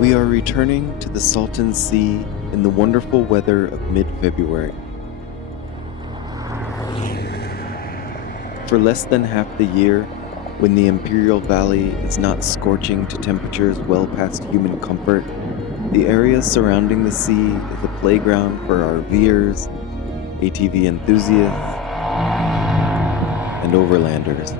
We are returning to the Salton Sea in the wonderful weather of mid-February. For less than half the year, when the Imperial Valley is not scorching to temperatures well past human comfort, the area surrounding the sea is a playground for RVers, ATV enthusiasts, and overlanders.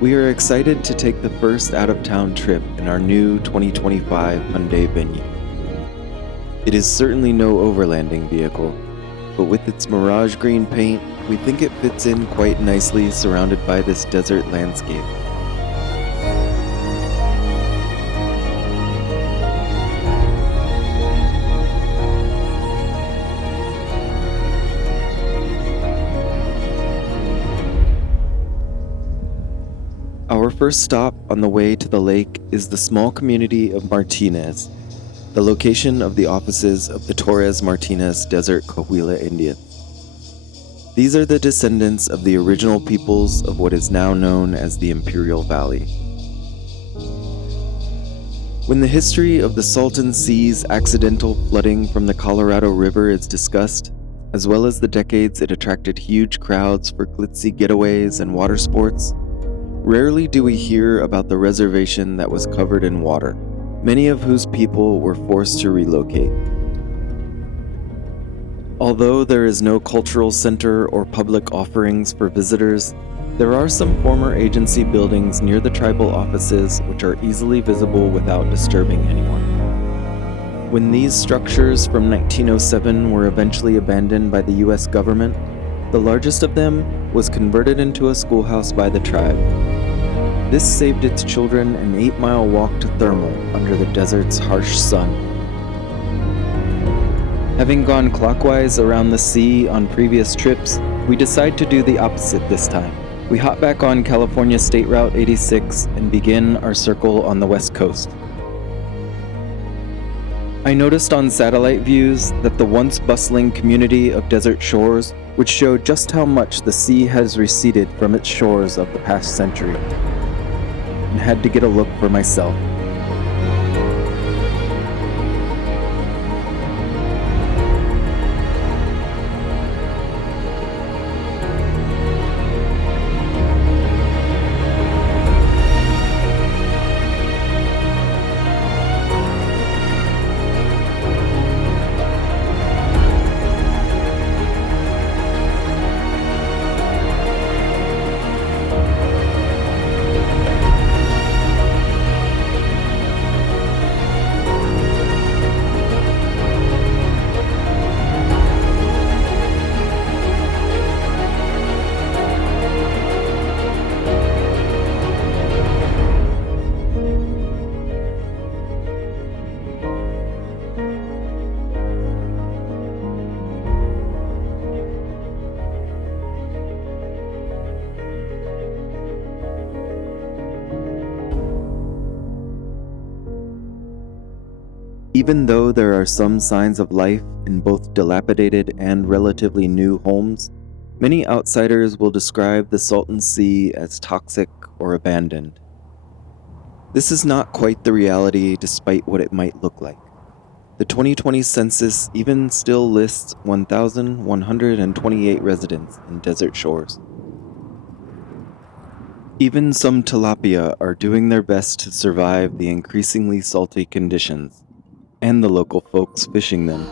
We are excited to take the first out-of-town trip in our new 2025 Hyundai Venue. It is certainly no overlanding vehicle, but with its mirage green paint, we think it fits in quite nicely surrounded by this desert landscape. Our first stop on the way to the lake is the small community of Martinez, the location of the offices of the Torres Martinez Desert Cahuilla Indians. These are the descendants of the original peoples of what is now known as the Imperial Valley. When the history of the Salton Sea's accidental flooding from the Colorado River is discussed, as well as the decades it attracted huge crowds for glitzy getaways and water sports, rarely do we hear about the reservation that was covered in water, many of whose people were forced to relocate. Although there is no cultural center or public offerings for visitors, there are some former agency buildings near the tribal offices which are easily visible without disturbing anyone. When these structures from 1907 were eventually abandoned by the US government, the largest of them was converted into a schoolhouse by the tribe. This saved its children an 8-mile walk to thermal under the desert's harsh sun. Having gone clockwise around the sea on previous trips, we decide to do the opposite this time. We hop back on California State Route 86 and begin our circle on the west coast. I noticed on satellite views that the once bustling community of Desert Shores would show just how much the sea has receded from its shores of the past century, and had to get a look for myself. Even though there are some signs of life in both dilapidated and relatively new homes, many outsiders will describe the Salton Sea as toxic or abandoned. This is not quite the reality despite what it might look like. The 2020 census even still lists 1,128 residents in Desert Shores. Even some tilapia are doing their best to survive the increasingly salty conditions, and the local folks fishing them.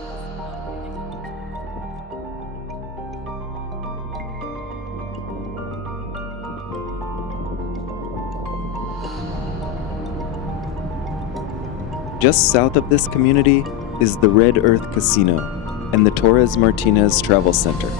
Just south of this community is the Red Earth Casino and the Torres Martinez Travel Center.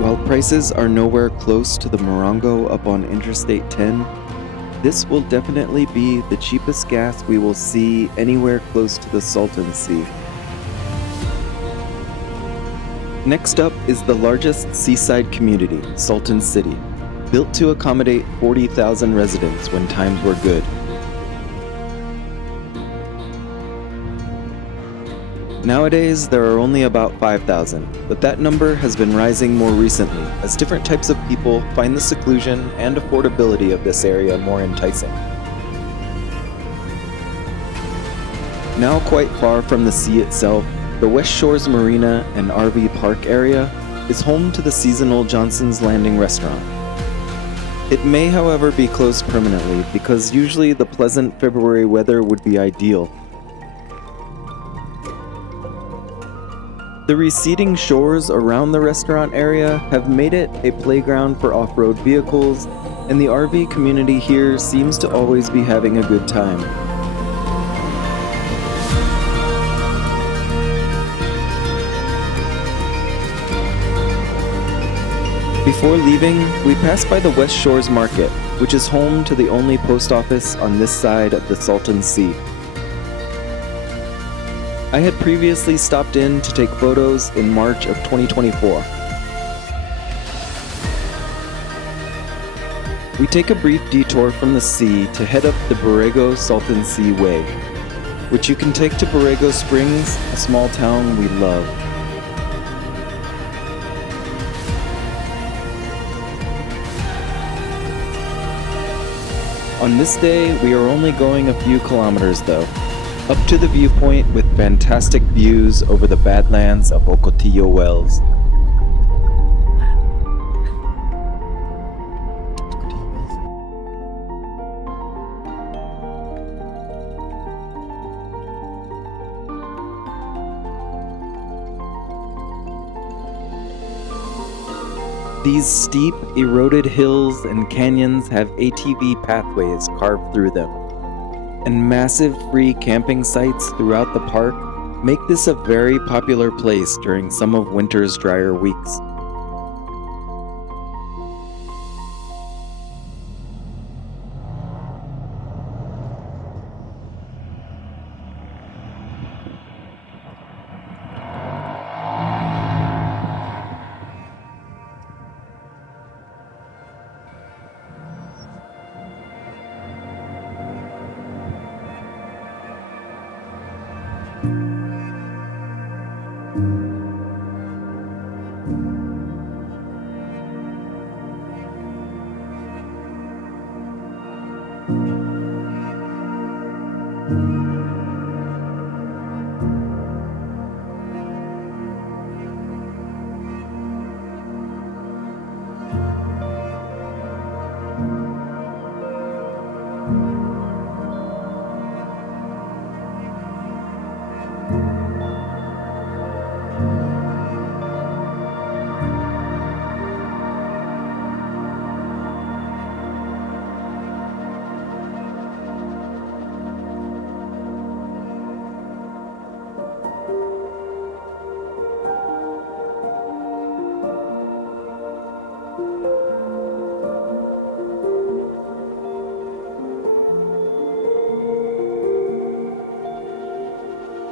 While prices are nowhere close to the Morongo up on Interstate 10, this will definitely be the cheapest gas we will see anywhere close to the Salton Sea. Next up is the largest seaside community, Salton City, built to accommodate 40,000 residents when times were good. Nowadays, there are only about 5,000, but that number has been rising more recently as different types of people find the seclusion and affordability of this area more enticing. Now quite far from the sea itself, the West Shores Marina and RV Park area is home to the seasonal Johnson's Landing restaurant. It may, however, be closed permanently because usually the pleasant February weather would be ideal. The receding shores around the restaurant area have made it a playground for off-road vehicles, and the RV community here seems to always be having a good time. Before leaving, we passed by the West Shores Market, which is home to the only post office on this side of the Salton Sea. I had previously stopped in to take photos in March of 2024. We take a brief detour from the sea to head up the Borrego Salton Sea Way, which you can take to Borrego Springs, a small town we love. On this day, we are only going a few kilometers though, up to the viewpoint with fantastic views over the Badlands of Ocotillo Wells. These steep, eroded hills and canyons have ATV pathways carved through them, and massive free camping sites throughout the park make this a very popular place during some of winter's drier weeks.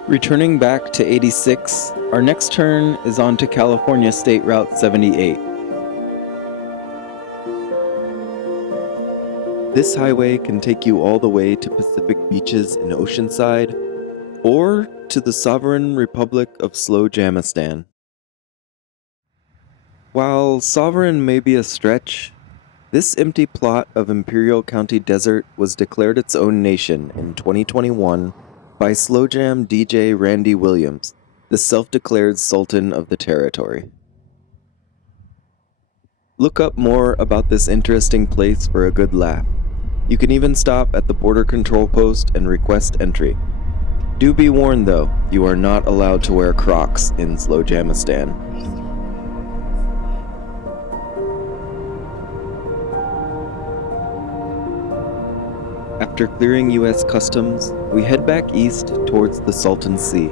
Returning back to 86, our next turn is onto California State Route 78. This highway can take you all the way to Pacific beaches in Oceanside, or to the sovereign Republic of Slowjamastan. While sovereign may be a stretch, this empty plot of Imperial County desert was declared its own nation in 2021 by Slowjam DJ Randy Williams, the self-declared Sultan of the territory. Look up more about this interesting place for a good laugh. You can even stop at the border control post and request entry. Do be warned though, you are not allowed to wear Crocs in Slowjamastan. After clearing U.S. Customs, we head back east towards the Salton Sea.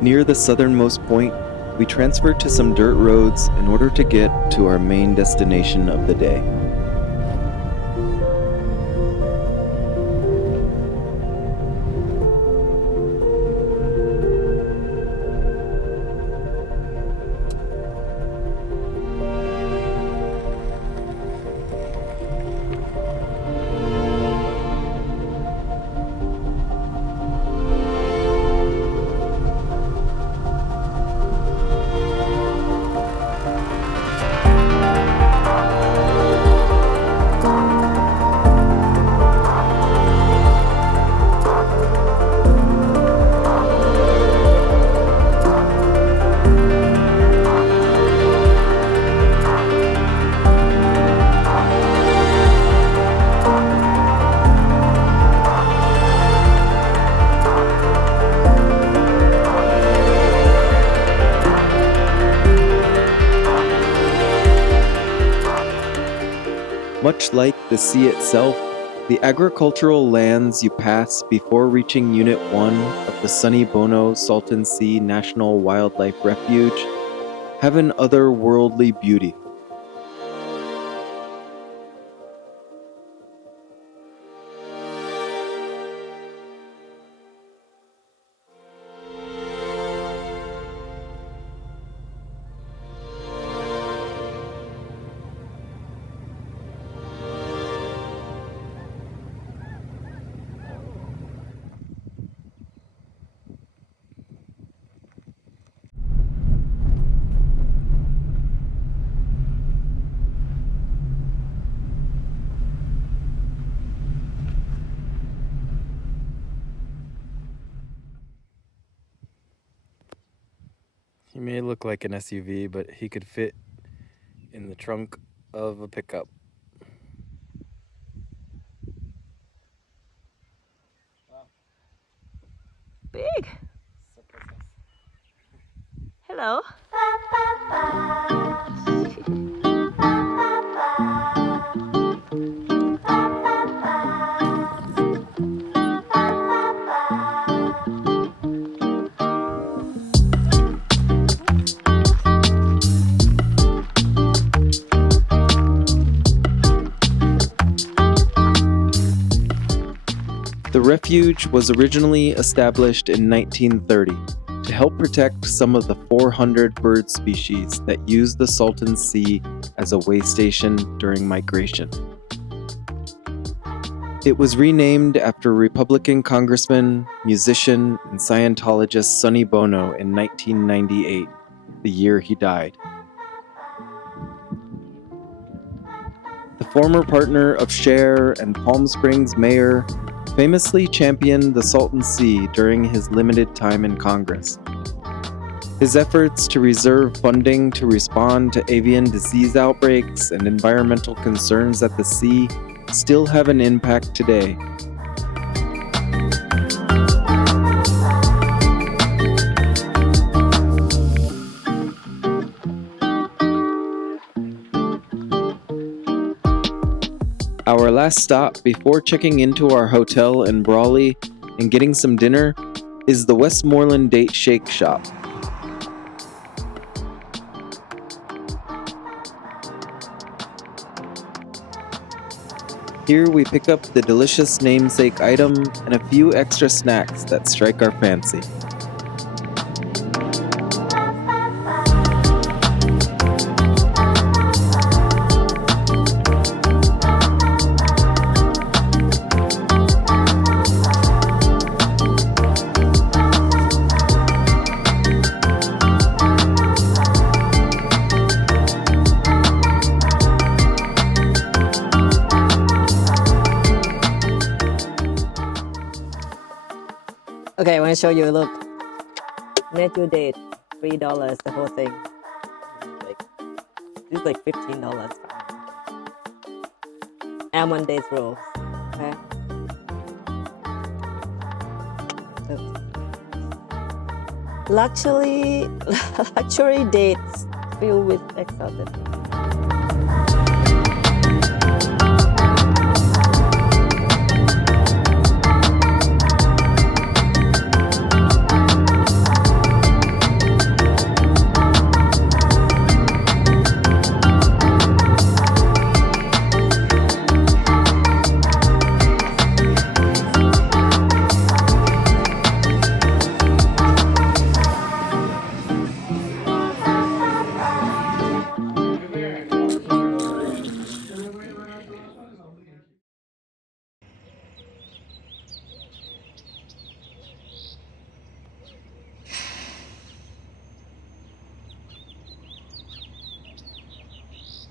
Near the southernmost point, we transfer to some dirt roads in order to get to our main destination of the day. Much like the sea itself, the agricultural lands you pass before reaching Unit 1 of the Sonny Bono Salton Sea National Wildlife Refuge have an otherworldly beauty. He may look like an SUV, but he could fit in the trunk of a pickup. Big. Hello. The refuge was originally established in 1930 to help protect some of the 400 bird species that use the Salton Sea as a way station during migration. It was renamed after Republican congressman, musician, and Scientologist Sonny Bono in 1998, the year he died. The former partner of Cher and Palm Springs mayor famously championed the Salton Sea during his limited time in Congress. His efforts to reserve funding to respond to avian disease outbreaks and environmental concerns at the sea still have an impact today. Our last stop before checking into our hotel in Brawley and getting some dinner is the Westmorland Date Shake Shop. Here we pick up the delicious namesake item and a few extra snacks that strike our fancy. Okay, I want to show you. Look, net your date, $3 the whole thing. This is like $15. And 1 day's rolls. Okay. Luxury dates filled with exotic.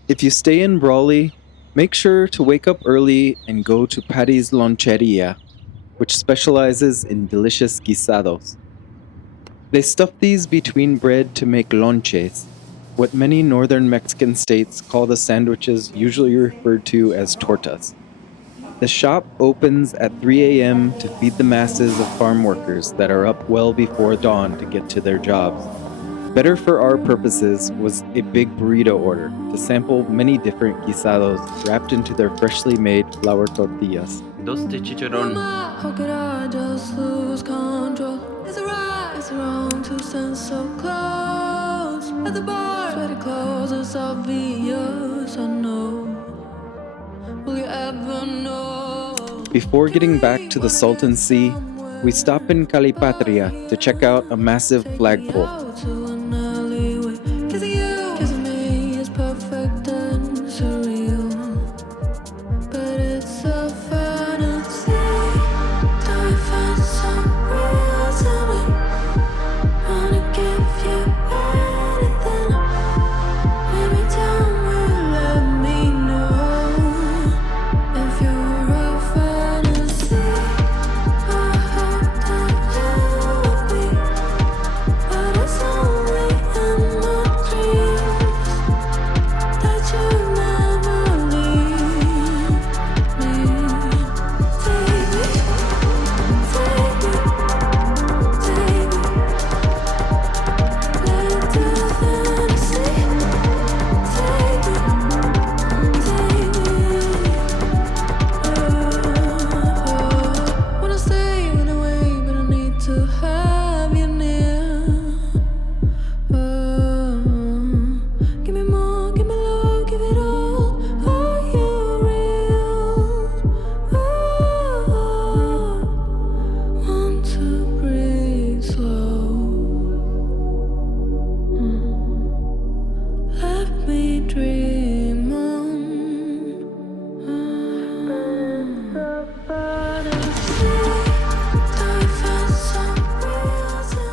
If you stay in Brawley, make sure to wake up early and go to Paty's Loncheria, which specializes in delicious guisados. They stuff these between bread to make lonches, what many northern Mexican states call the sandwiches usually referred to as tortas. The shop opens at 3 a.m. to feed the masses of farm workers that are up well before dawn to get to their jobs. Better for our purposes was a big burrito order to sample many different guisados wrapped into their freshly made flour tortillas. Dos de chicharrón. How could I just lose control? Is it right? Is it wrong to stand so close? At the bar, sweaty clothes, it's obvious. I know. Will you ever know? Before getting back to the Salton Sea, we stop in Calipatria to check out a massive flagpole.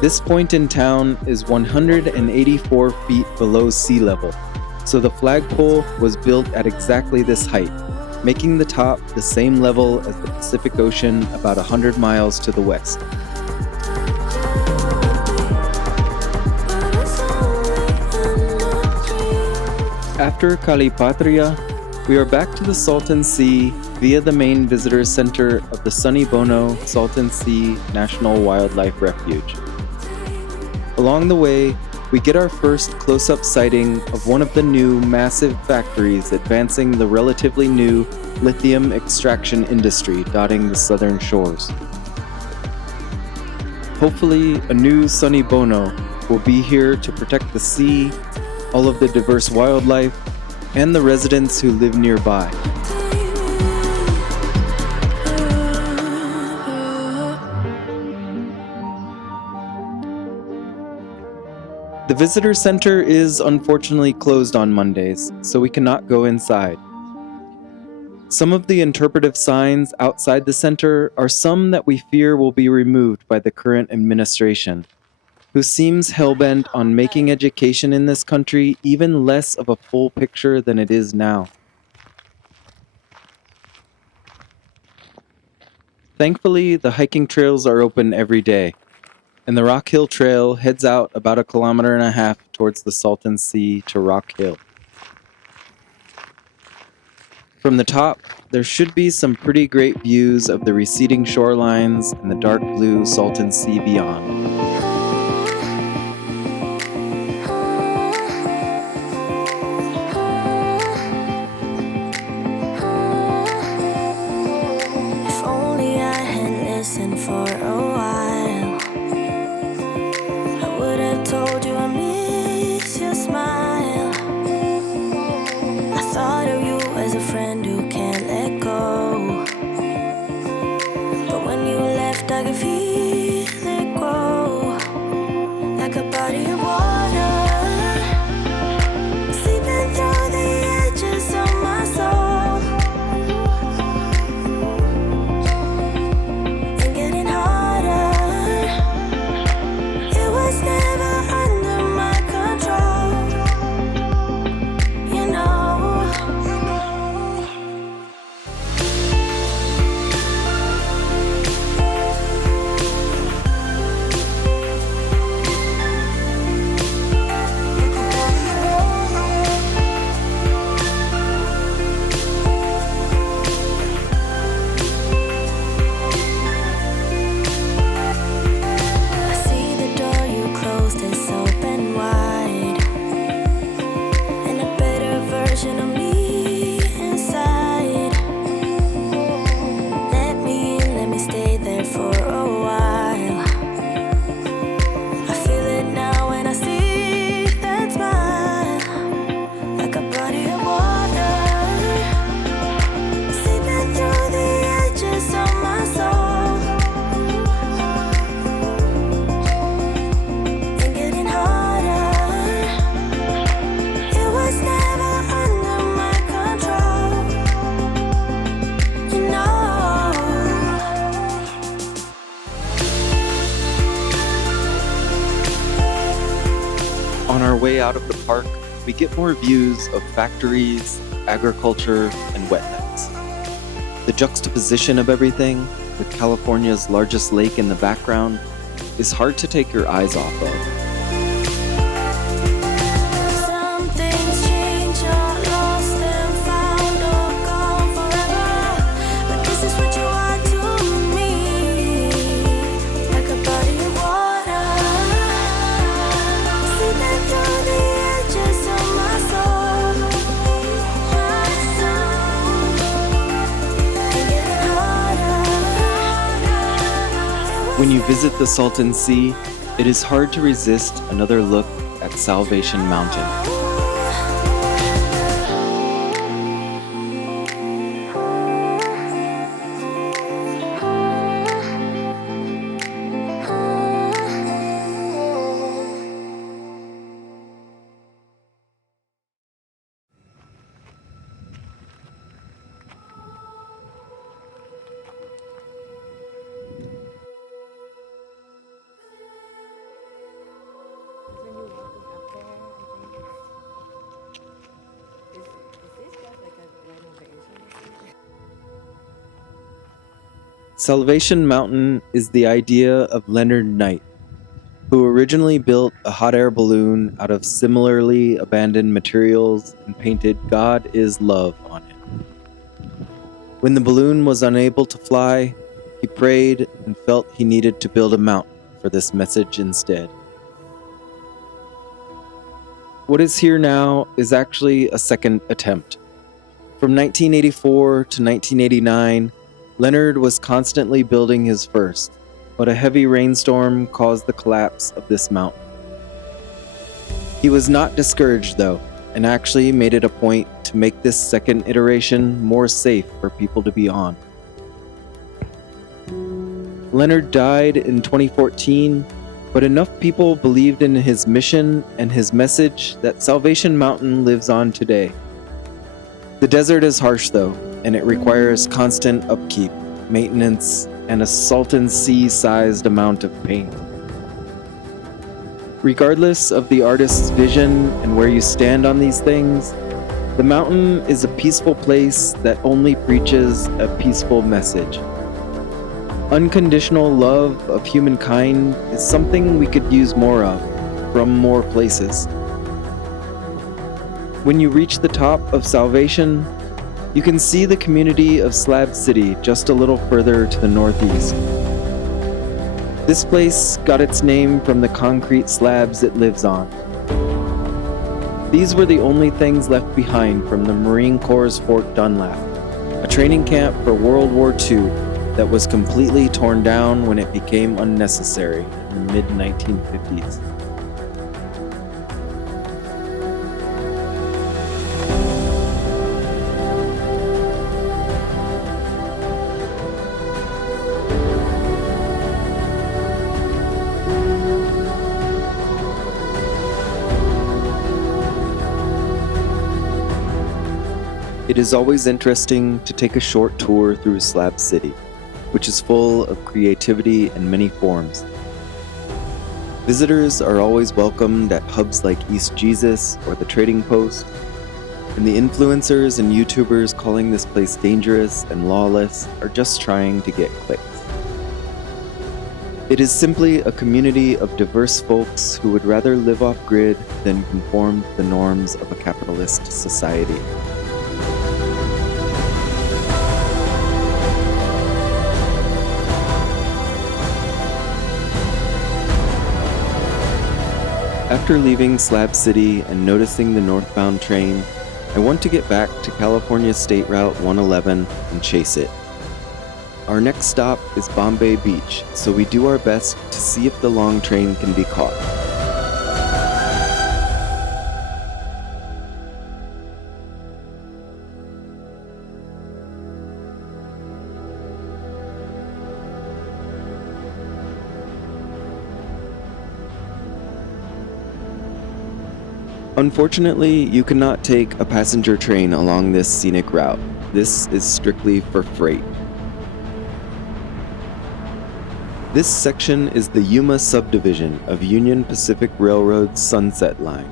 This point in town is 184 feet below sea level, so the flagpole was built at exactly this height, making the top the same level as the Pacific Ocean about 100 miles to the west. After Calipatria, we are back to the Salton Sea via the main visitor center of the Sonny Bono Salton Sea National Wildlife Refuge. Along the way, we get our first close-up sighting of one of the new massive factories advancing the relatively new lithium extraction industry dotting the southern shores. Hopefully, a new Sonny Bono will be here to protect the sea, all of the diverse wildlife, and the residents who live nearby. The visitor center is unfortunately closed on Mondays, so we cannot go inside. Some of the interpretive signs outside the center are some that we fear will be removed by the current administration, who seems hell-bent on making education in this country even less of a full picture than it is now. Thankfully, the hiking trails are open every day, and the Rock Hill Trail heads out about 1.5 kilometers towards the Salton Sea to Rock Hill. From the top, there should be some pretty great views of the receding shorelines and the dark blue Salton Sea beyond. If only I had listened for a while, I would have told you I miss your smile. I thought of you as a friend who can't let go, but when you left I could feel it grow, like a body of water, seeping through the edges of my soul, and getting harder. It was never under my control, you know. out of the park, we get more views of factories, agriculture, and wetlands. The juxtaposition of everything, with California's largest lake in the background, is hard to take your eyes off of. Some things change, are lost and found, or gone forever. But this is what you are to me, like a body of water, seeping through the edges of my soul, and getting harder. When you visit the Salton Sea, it is hard to resist another look at Salvation Mountain. Salvation Mountain is the idea of Leonard Knight, who originally built a hot air balloon out of similarly abandoned materials and painted "God is Love" on it. When the balloon was unable to fly, he prayed and felt he needed to build a mountain for this message instead. What is here now is actually a second attempt. From 1984 to 1989, Leonard was constantly building his first, but a heavy rainstorm caused the collapse of this mountain. He was not discouraged though, and actually made it a point to make this second iteration more safe for people to be on. Leonard died in 2014, but enough people believed in his mission and his message that Salvation Mountain lives on today. The desert is harsh though, and it requires constant upkeep, maintenance, and a Salton Sea-sized amount of paint. Regardless of the artist's vision and where you stand on these things, the mountain is a peaceful place that only preaches a peaceful message. Unconditional love of humankind is something we could use more of, from more places. When you reach the top of Salvation, you can see the community of Slab City just a little further to the northeast. This place got its name from the concrete slabs it lives on. These were the only things left behind from the Marine Corps' Fort Dunlap, a training camp for World War II that was completely torn down when it became unnecessary in the mid-1950s. It is always interesting to take a short tour through Slab City, which is full of creativity in many forms. Visitors are always welcomed at hubs like East Jesus or the Trading Post, and the influencers and YouTubers calling this place dangerous and lawless are just trying to get clicks. It is simply a community of diverse folks who would rather live off-grid than conform to the norms of a capitalist society. After leaving Slab City and noticing the northbound train, I want to get back to California State Route 111 and chase it. Our next stop is Bombay Beach, so we do our best to see if the long train can be caught. Unfortunately, you cannot take a passenger train along this scenic route. This is strictly for freight. This section is the Yuma subdivision of Union Pacific Railroad's Sunset Line,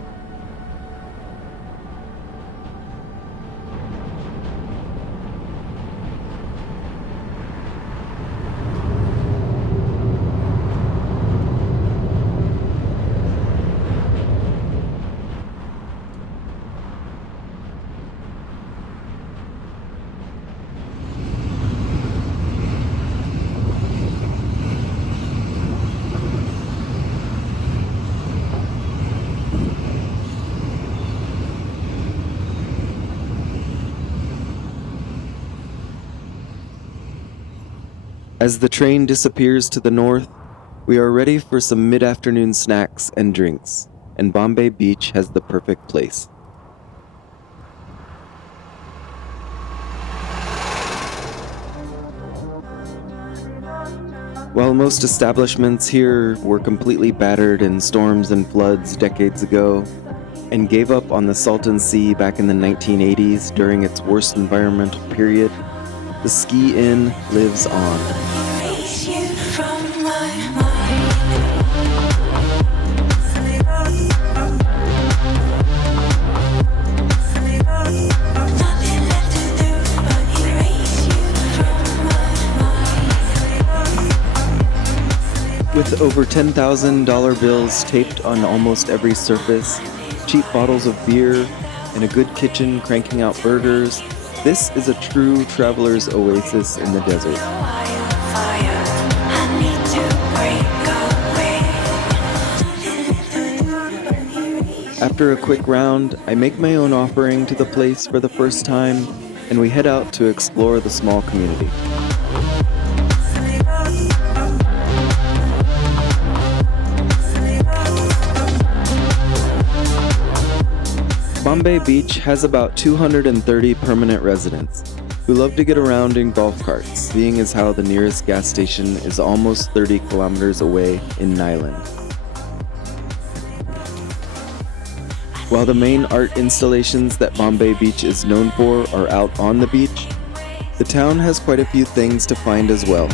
As the train disappears to the north, we are ready for some mid-afternoon snacks and drinks, and Bombay Beach has the perfect place. While most establishments here were completely battered in storms and floods decades ago, and gave up on the Salton Sea back in the 1980s during its worst environmental period, the Ski Inn lives on. With over $10,000 bills taped on almost every surface, cheap bottles of beer, and a good kitchen cranking out burgers, this is a true traveler's oasis in the desert. After a quick round, I make my own offering to the place for the first time, and we head out to explore the small community. Bombay Beach has about 230 permanent residents who love to get around in golf carts, seeing as how the nearest gas station is almost 30 kilometers away in Nyland. While the main art installations that Bombay Beach is known for are out on the beach, the town has quite a few things to find as well.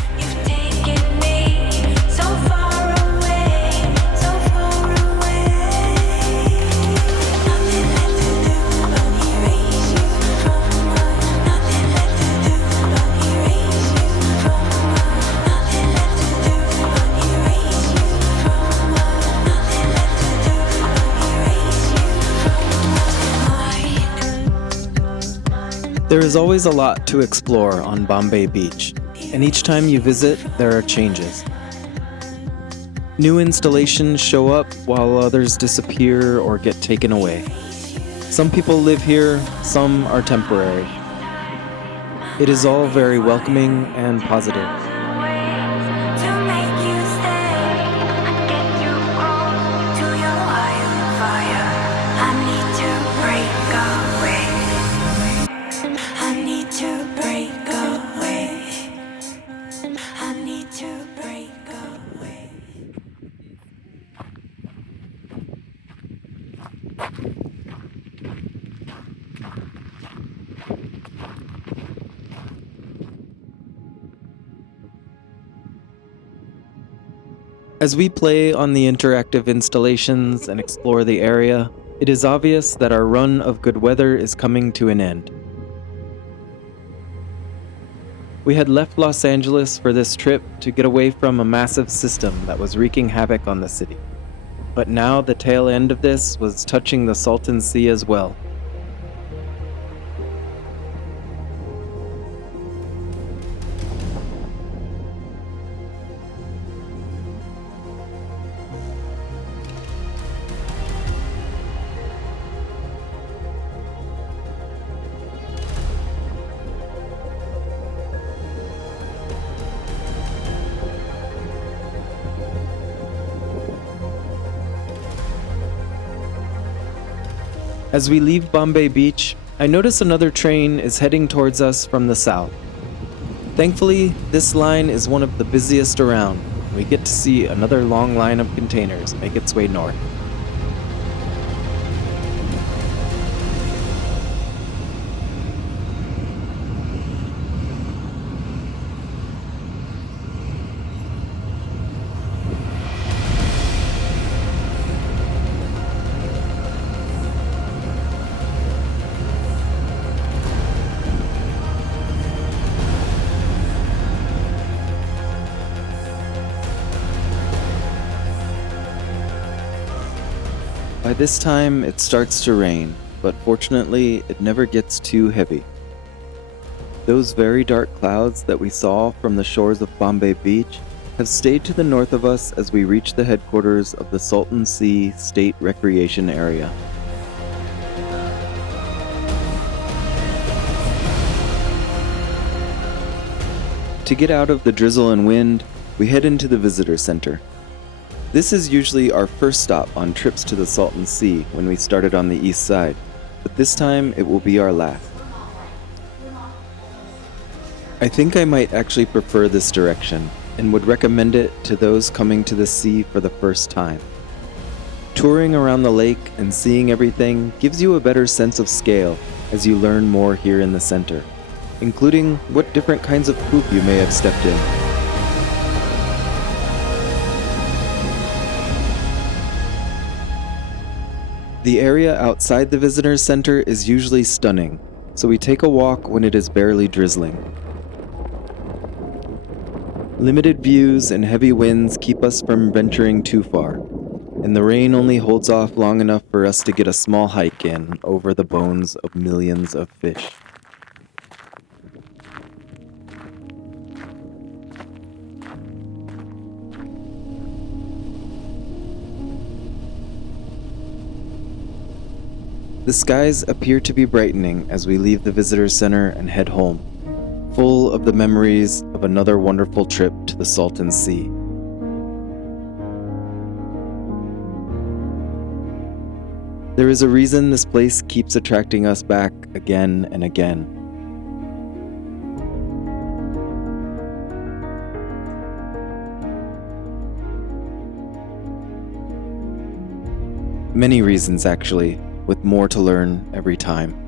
There is always a lot to explore on Bombay Beach, and each time you visit, there are changes. New installations show up while others disappear or get taken away. Some people live here, some are temporary. It is all very welcoming and positive. As we play on the interactive installations and explore the area, it is obvious that our run of good weather is coming to an end. We had left Los Angeles for this trip to get away from a massive system that was wreaking havoc on the city. But now the tail end of this was touching the Salton Sea as well. As we leave Bombay Beach, I notice another train is heading towards us from the south. Thankfully, this line is one of the busiest around. We get to see another long line of containers make its way north. By this time, it starts to rain, but fortunately, it never gets too heavy. Those very dark clouds that we saw from the shores of Bombay Beach have stayed to the north of us as we reach the headquarters of the Salton Sea State Recreation Area. To get out of the drizzle and wind, we head into the visitor center. This is usually our first stop on trips to the Salton Sea when we started on the east side, but this time it will be our last. I think I might actually prefer this direction and would recommend it to those coming to the sea for the first time. Touring around the lake and seeing everything gives you a better sense of scale as you learn more here in the center, including what different kinds of poop you may have stepped in. The area outside the visitor center is usually stunning, so we take a walk when it is barely drizzling. Limited views and heavy winds keep us from venturing too far, and the rain only holds off long enough for us to get a small hike in over the bones of millions of fish. The skies appear to be brightening as we leave the visitor center and head home, full of the memories of another wonderful trip to the Salton Sea. There is a reason this place keeps attracting us back again and again. Many reasons, actually, with more to learn every time.